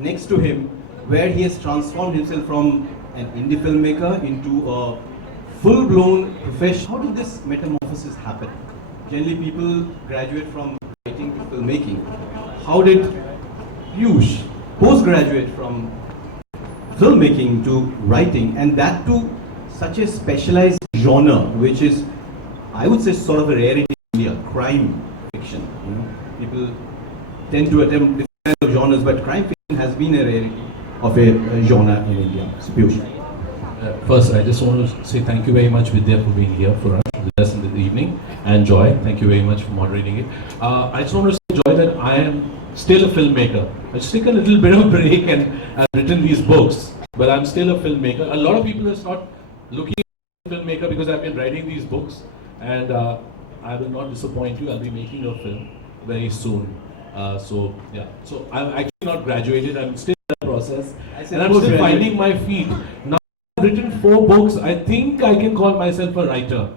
next to him, where he has transformed himself from an indie filmmaker into a full-blown professional. How did this metamorphosis happen? Generally, people graduate from writing to filmmaking. How did Piyush postgraduate from filmmaking to writing, and that to such a specialized genre, which is, I would say, sort of a rarity in India, crime fiction. You know, people tend to attempt different kinds of genres, but crime fiction has been a rarity of a genre in India. So, Piyush. First, I just want to say thank you very much, Vidya, for being here for us with us in the evening, and Joy, thank you very much for moderating it. I just want to say, Joy, that I am still a filmmaker. I just take a little bit of a break and I've written these books, but I'm still a filmmaker. A lot of people have started looking at a filmmaker because I've been writing these books, and I will not disappoint you. I'll be making a film very soon. So I'm actually not graduated. I'm still in the process, and I'm still finding my feet. Now I've written 4 books. I think I can call myself a writer,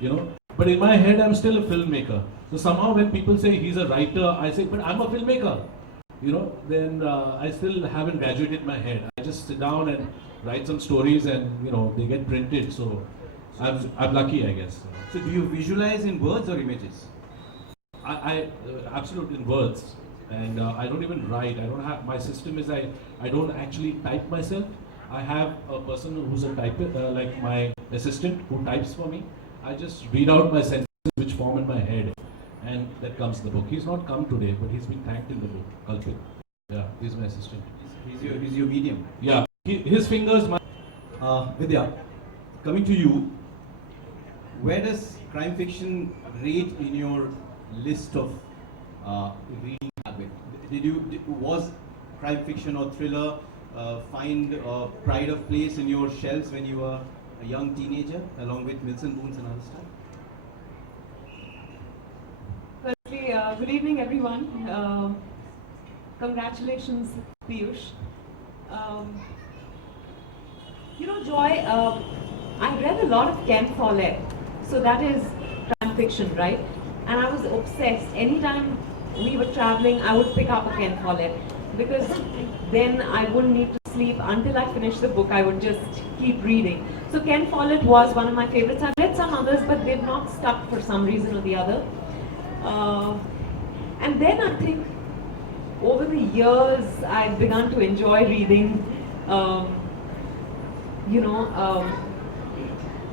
you know. But in my head, I'm still a filmmaker. So somehow when people say he's a writer, I say, but I'm a filmmaker. You know, then I still haven't graduated my head. I just sit down and write some stories, and you know, they get printed. So I'm lucky, I guess. So do you visualize in words or images? I absolutely in words, and I don't even write. I don't have, my system is I don't actually type myself. I have a person who's a typist, like my assistant who types for me. I just read out my sentences which form in my head, and that comes the book. He's not come today, but he's been thanked in the book. Kalpit. Yeah, he's my assistant. He's your medium. Yeah, his fingers. Vidya, coming to you, where does crime fiction rate in your list of reading habit? Was crime fiction or thriller find pride of place in your shelves when you were a young teenager, along with Milton Boons and other stuff? Firstly, good evening, everyone. Congratulations, Piyush. You know, Joy, I read a lot of Ken Follett, so that is crime fiction, right? And I was obsessed. Anytime we were traveling, I would pick up a Ken Follett, because then I wouldn't need to sleep until I finished the book. I would just keep reading. So Ken Follett was one of my favorites. I've read some others, but they've not stuck for some reason or the other. And then I think over the years, I've begun to enjoy reading,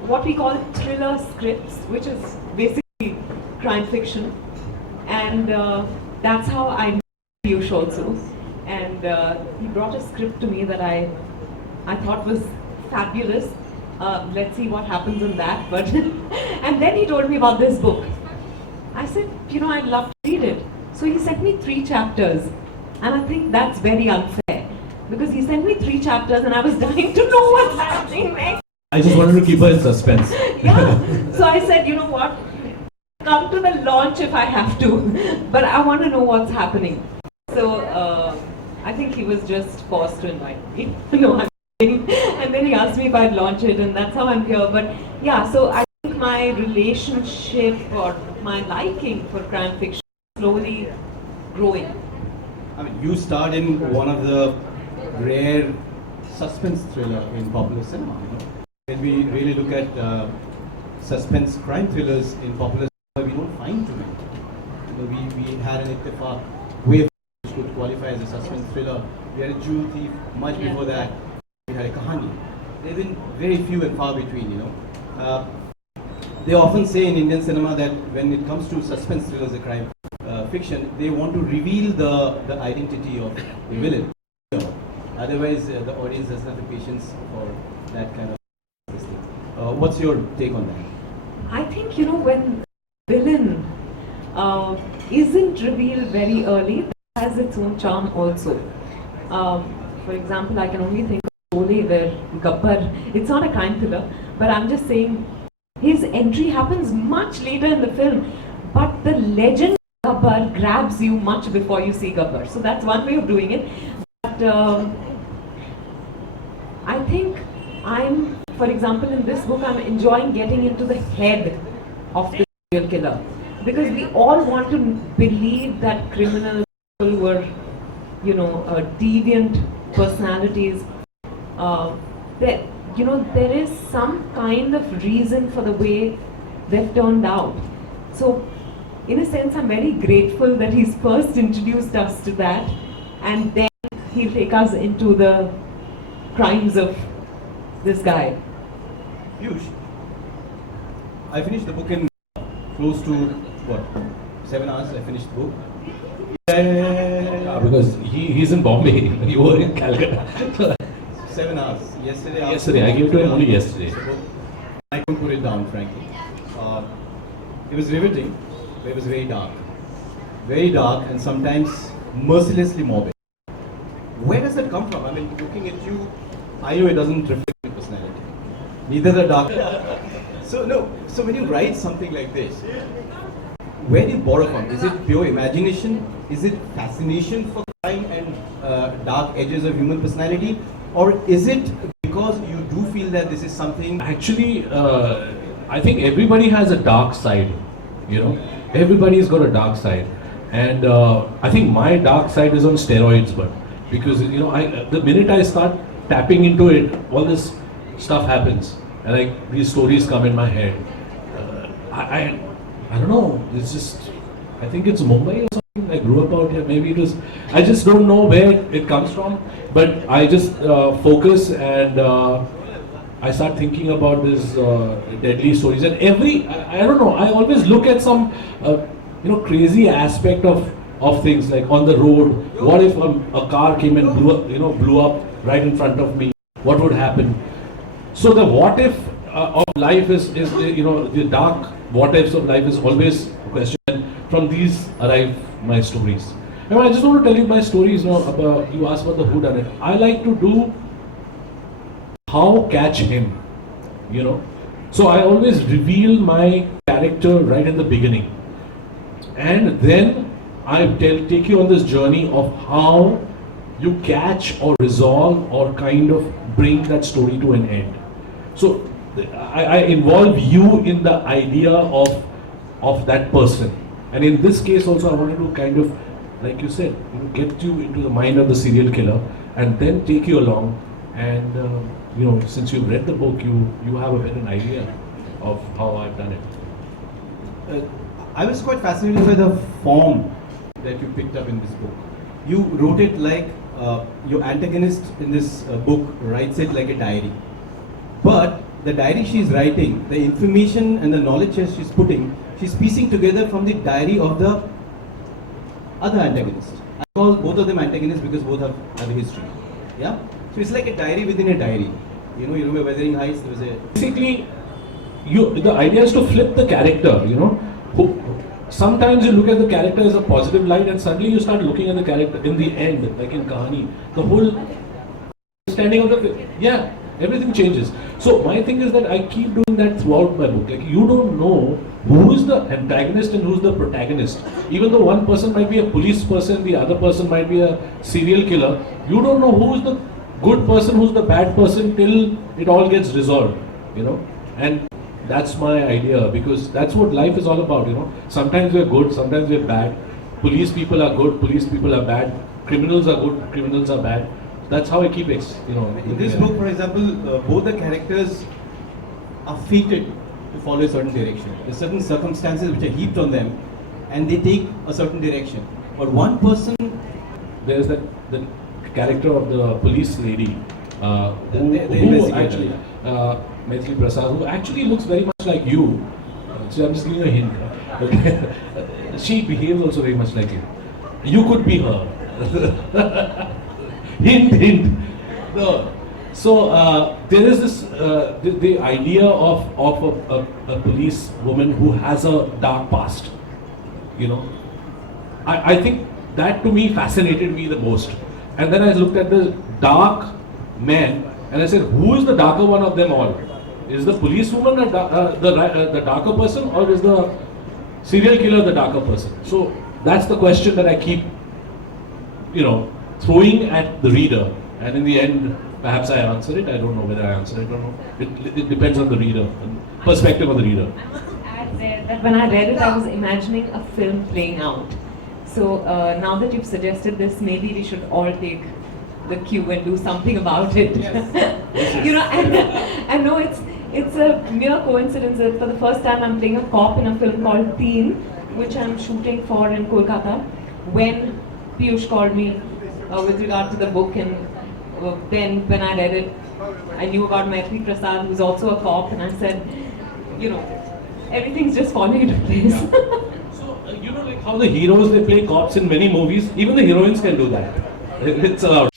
what we call thriller scripts, which is basically crime fiction. And that's how I met Piyush also. And he brought a script to me that I thought was fabulous. Let's see what happens in that. But and then he told me about this book. I said, you know, I'd love to read it. So he sent me 3 chapters. And I think that's very unfair, because he sent me 3 chapters and I was dying to know what's happening next. I just wanted to keep her in suspense. Yeah. So I said, you know what? Come to the launch if I have to, but I want to know what's happening. So I think he was just forced to invite me. No, I'm kidding. And then he asked me if I'd launch it, and that's how I'm here. But yeah, so I think my relationship or my liking for crime fiction is slowly growing. I mean, you starred in one of the rare suspense thriller in popular cinema. You know? When we really look at suspense crime thrillers in popular cinema, we don't find too many. You know, we had an Ittifaq Wave, which could qualify as a suspense thriller. We had a Jewel Thief much before that. We had a Kahani. There have been very few and far between. You know, they often say in Indian cinema that when it comes to suspense thrillers, a crime fiction, they want to reveal the identity of the villain. Otherwise, the audience doesn't have the patience for that kind of thing. What's your take on that? I think, you know, when the villain isn't revealed very early, that has its own charm also. For example, I can only think of Sholay, where Gabbar, it's not a crime thriller, but I'm just saying his entry happens much later in the film, but the legend Gabbar grabs you much before you see Gabbar. So that's one way of doing it. But I think for example, in this book, I'm enjoying getting into the head of the serial killer. Because we all want to believe that criminal people were deviant personalities, there, there is some kind of reason for the way they've turned out. So, in a sense, I'm very grateful that he's first introduced us to that, and then he'll take us into the crimes of this guy. Piyush, I finished the book in close to, what, 7 hours I finished the book. Because he's in Bombay, you were in Calcutta. 7 hours. Yesterday, I gave to him only yesterday. I couldn't put it down, frankly. It was riveting, but it was very dark. Very dark and sometimes mercilessly morbid. Where does that come from? I mean, looking at you, I know it doesn't reflect your personality. Neither the dark. So when you write something like this, where do you borrow from? Is it pure imagination? Is it fascination for crime and dark edges of human personality? Or is it because you do feel that this is something... Actually, I think everybody has a dark side, Everybody's got a dark side. And I think my dark side is on steroids, but because, the minute I start tapping into it, all this stuff happens. And these stories come in my head. I don't know, it's just, I think it's Mumbai or something. I grew up out here, maybe it was, I just don't know where it comes from, but I just focus and I start thinking about these deadly stories. And I don't know, I always look at some, crazy aspect of things, like on the road. What if a car came and blew up right in front of me? What would happen? So the what if of life is the dark what ifs of life is always a question. And from these arrive my stories. And I just want to tell you my stories now. You asked about the who done it. I like to do how catch him, So I always reveal my character right in the beginning, and then I take you on this journey of how you catch or resolve or kind of bring that story to an end. So I involve you in the idea of that person. And in this case also I wanted to kind of, like you said, get you into the mind of the serial killer and then take you along. And since you've read the book, you have a better idea of how I've done it. I was quite fascinated by the form that you picked up in this book. You wrote it like your antagonist in this book writes it like a diary. But the diary she's writing, the information and the knowledge that she's putting, she's piecing together from the diary of the other antagonist. I call both of them antagonists because both have a history. Yeah? So it's like a diary within a diary. You remember Wuthering Heights, there was a... Basically, the idea is to flip the character, Sometimes you look at the character as a positive light and suddenly you start looking at the character in the end, like in Kahani. The whole understanding of everything changes. So my thing is that I keep doing that throughout my book. Like, you don't know who is the antagonist and who's the protagonist. Even though one person might be a police person, the other person might be a serial killer, you don't know who is the good person, who's the bad person till it all gets resolved, And that's my idea, because that's what life is all about, Sometimes we're good, sometimes we're bad. Police people are good, police people are bad. Criminals are good, criminals are bad. That's how I keep In this book, for example, both the characters are fated to follow a certain direction. There are certain circumstances which are heaped on them and they take a certain direction. But one person... There's the character of the police lady who actually... Maithili Prasad, who actually looks very much like you. So I'm just giving you a hint. Okay. She behaves also very much like you. You could be her. Hint. No. So there is this the idea of a police woman who has a dark past. I think that to me fascinated me the most. And then I looked at the dark man and I said, who is the darker one of them all? Is the policewoman the darker person, or is the serial killer the darker person? So that's the question that I keep, throwing at the reader. And in the end, perhaps I answer it. I don't know whether I answer it or not. It depends on the reader, the perspective of the reader. I must add there that when I read it, I was imagining a film playing out. So now that you've suggested this, maybe we should all take the cue and do something about it. You know, and no, it's a mere coincidence that for the first time I'm playing a cop in a film called Teen, which I'm shooting for in Kolkata. When Piyush called me with regard to the book, and then when I read it, I knew about Maitri Prasad, who's also a cop, and I said, you know, everything's just falling into place. So, you know, like how the heroes, they play cops in many movies, even the heroines can do that. It's allowed.